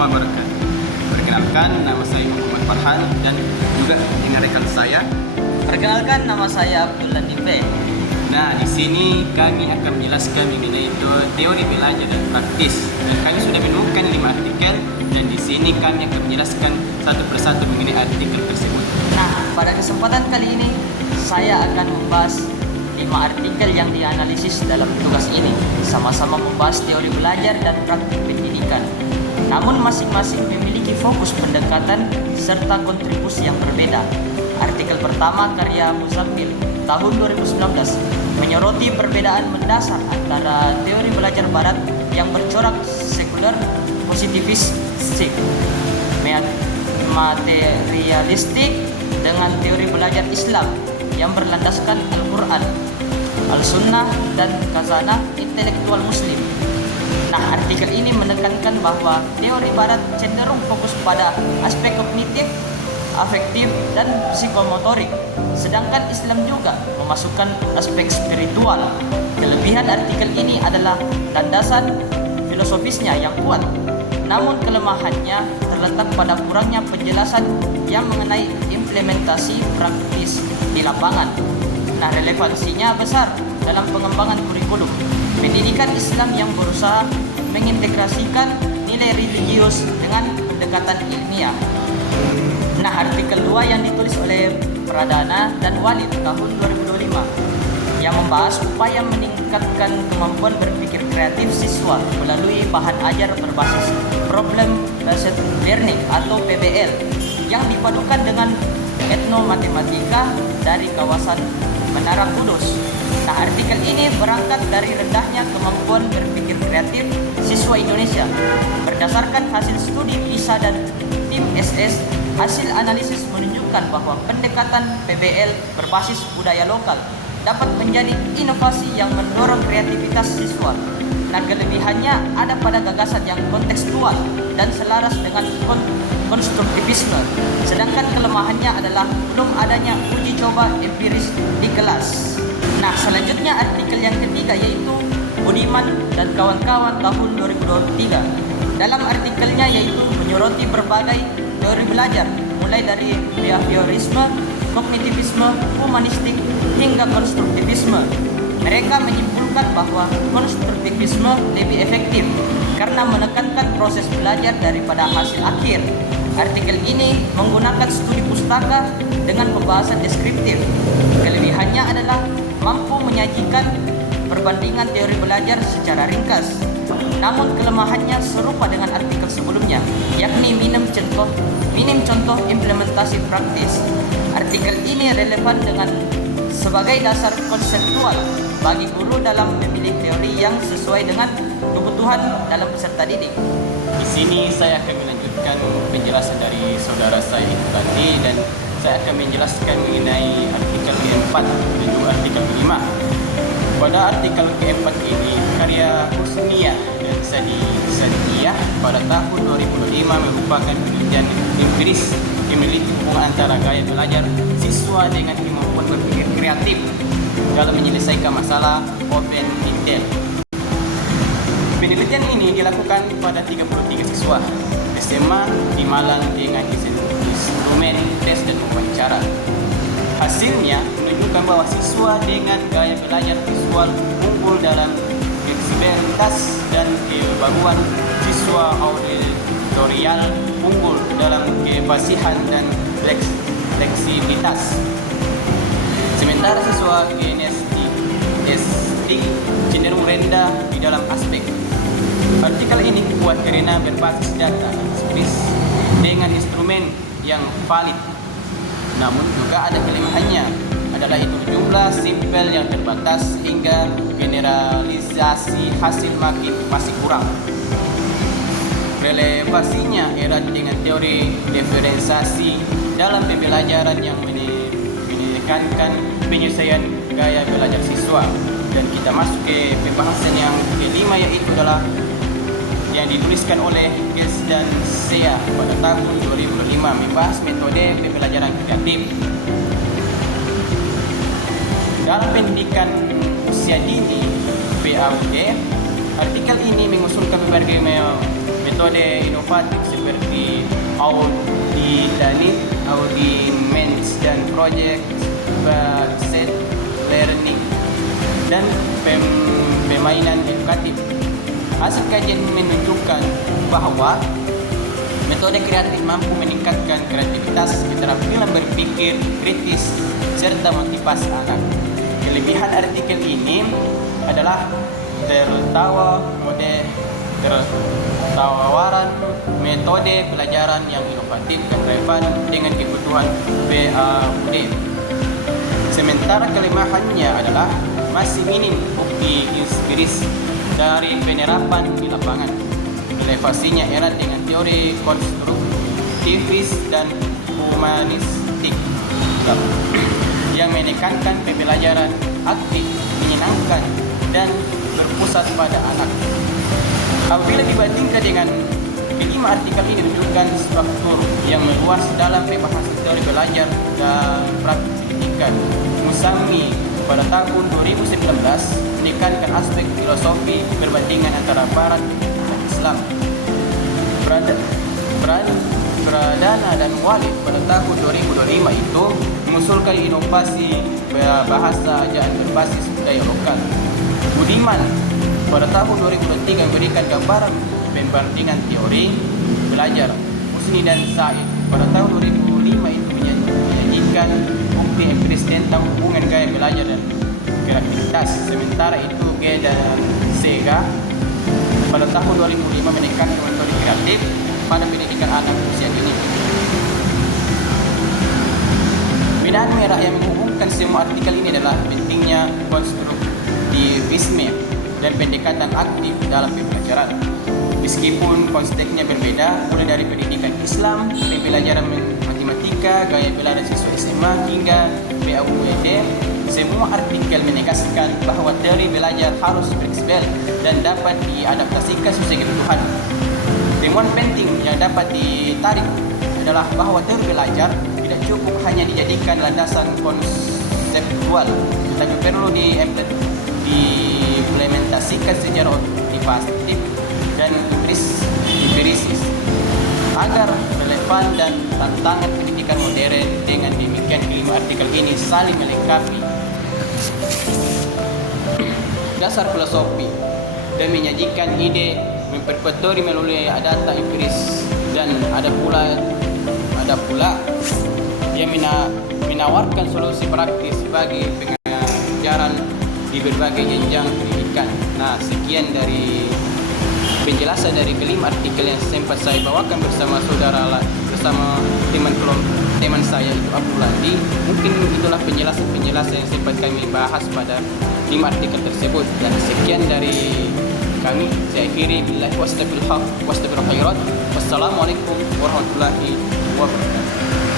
warahmatullahi wabarakatuh. Perkenalkan, nama saya Muhammad Farhan dan juga ini rekan saya. Perkenalkan, nama saya Abdullah Dipe. Nah, di sini kami akan menjelaskan mengenai teori belajar dan praktis. Dan kami sudah menemukan 5 artikel dan di sini kami akan menjelaskan satu persatu mengenai artikel tersebut. Nah, pada kesempatan kali ini saya akan membahas 5 artikel yang dianalisis dalam tugas ini, sama-sama membahas teori belajar dan praktik pendidikan. Namun masing-masing memiliki fokus pendekatan serta kontribusi yang berbeda. Artikel pertama karya Muzammil tahun 2019 menyoroti perbedaan mendasar antara teori belajar barat yang bercorak sekuler, positivistik, materialistik dengan teori belajar Islam yang berlandaskan Al-Quran, Al-Sunnah, dan Khazanah intelektual Muslim. Nah, artikel ini menekankan bahwa teori barat cenderung fokus pada aspek kognitif, afektif, dan psikomotorik, sedangkan Islam juga memasukkan aspek spiritual. Kelebihan artikel ini adalah landasan filosofisnya yang kuat, namun kelemahannya terletak pada kurangnya penjelasan yang mengenai implementasi praktis di lapangan. Nah, relevansinya besar dalam pengembangan kurikulum pendidikan Islam yang berusaha mengintegrasikan nilai religius dengan pendekatan ilmiah. Nah, artikel 2 yang ditulis oleh Pradana dan Walid tahun 2025 yang membahas upaya meningkatkan kemampuan berpikir kreatif siswa melalui bahan ajar berbasis Problem Based Learning atau PBL yang dipadukan dengan etnomatematika dari kawasan Menara Kudus. Nah, artikel ini berangkat dari rendahnya kemampuan berpikir kreatif siswa Indonesia. Berdasarkan hasil studi PISA dan tim SS, hasil analisis menunjukkan bahwa pendekatan PBL berbasis budaya lokal dapat menjadi inovasi yang mendorong kreativitas siswa. Nah, kelebihannya ada pada gagasan yang kontekstual dan selaras dengan konstruktivisme, sedangkan kelemahannya adalah belum adanya uji coba empiris di kelas. Nah, selanjutnya artikel yang ketiga yaitu Budiman dan kawan-kawan tahun 2023. Dalam artikelnya yaitu menyoroti berbagai teori belajar mulai dari behaviorisme, kognitivisme, humanistik, hingga konstruktivisme. Mereka menyimpulkan bahwa konstruktivisme lebih efektif karena menekankan proses belajar daripada hasil akhir. Artikel ini menggunakan studi pustaka dengan pembahasan deskriptif. Kelebihannya adalah mampu menyajikan perbandingan teori belajar secara ringkas. Namun kelemahannya serupa dengan artikel sebelumnya, yakni minim contoh implementasi praktis. Artikel ini relevan dengan sebagai dasar konseptual bagi guru dalam memilih teori yang sesuai dengan kebutuhan dalam peserta didik. Di sini saya akan melanjutkan penjelasan dari saudara saya itu tadi dan saya akan menjelaskan mengenai artikel keempat dan juga artikel kelima. Pada artikel keempat ini, karya Husniyah dan Sadiyah pada tahun 2005 merupakan penelitian empiris yang memiliki hubungan antara gaya belajar siswa dengan kemampuan berpikir kreatif dalam menyelesaikan masalah open detail. Penelitian ini dilakukan pada 33 siswa SMA di Malang dengan instrumen tes dan wawancara. Hasilnya menunjukkan bahwa siswa dengan gaya belajar visual unggul dalam fleksibilitas dan kebaruan, siswa auditorial unggul dalam kefasihan dan fleksibilitas. Sementara siswa kinestik cenderung rendah di dalam aspek. Artikel ini kuat karena berbasis data empiris dengan instrumen yang valid. Namun juga ada kelemahannya, adalah itu jumlah sampel yang terbatas hingga generalisasi hasil masih kurang. Relevansinya erat dengan teori diferensiasi dalam pembelajaran yang menekankan penyesuaian gaya belajar siswa. Dan kita masuk ke pembahasan yang kelima yaitu adalah yang dituliskan oleh Gils dan Sea pada tahun 2005 membahas metode pembelajaran kreatif. Dalam pendidikan usia dini PAUD, artikel ini mengusulkan berbagai metode inovatif seperti audiments dan project based learning dan permainan edukatif. Hasil kajian menunjukkan bahwa metode kreatif mampu meningkatkan kreativitas, keterampilan berpikir kritis, serta motivasi anak. Kelebihan artikel ini adalah tawaran metode pelajaran yang inovatif dan relevan dengan kebutuhan PAUD. Sementara kelemahannya adalah masih minim bukti inspirasi dari penerapan di lapangan. Relevasinya erat dengan teori konstruktivis dan humanistik yang menekankan pembelajaran aktif, menyenangkan, dan berpusat pada anak. Apabila dibandingkan dengan kelima artikel ini menunjukkan struktur yang meluas dalam pembahasan teori belajar dan praktik pendidikan. Musami pada tahun 2019 menekankan aspek filosofi perbandingan antara Barat dan Islam. Pradana dan Walid pada tahun 2025 itu mengusulkan inovasi bahasa ajaan berbasis budaya lokal. Budiman pada tahun 2003 memberikan gambaran perbandingan teori belajar. Husni dan Said pada tahun 2005 itu menyajikan bukti empiris tentang hubungan gaya belajar dan kreativitas. Sementara itu G dan Sega pada tahun 2005 menekankan metode kreatif pada pendidikan anak usia dini. Bedaan merah yang menghubungkan semua artikel ini adalah pentingnya konstruktivisme dan pendekatan aktif dalam pembelajaran. Meskipun konteksnya berbeda, mulai dari pendidikan Islam, pembelajaran matematika, gaya belajar siswa SMA hingga PAUD, semua artikel menegaskan bahwa teori belajar harus fleksibel dan dapat diadaptasikan sesuai kebutuhan. Temuan penting yang dapat ditarik adalah bahwa teori belajar tidak cukup hanya dijadikan landasan konseptual, tetapi perlu diimplementasikan secara motivatif dan empirisis agar relevan dan tantangan pendidikan modern. Dengan demikian kelima artikel ini saling melengkapi. Dasar filosofi dan menyajikan ide memperkuat teori melalui data empiris, dan ada pula yang menawarkan solusi praktis bagi pengajaran di berbagai jenjang pendidikan. Nah, sekian dari penjelasan dari kelima artikel yang sempat saya bawakan bersama teman saya itu Abdullah. Mungkin itulah penjelasan yang sempat kami bahas pada 5 artikel tersebut, dan sekian dari kami. Saya akhiri billahi wastabil haq wastabil khairat. Wassalamualaikum warahmatullahi wabarakatuh.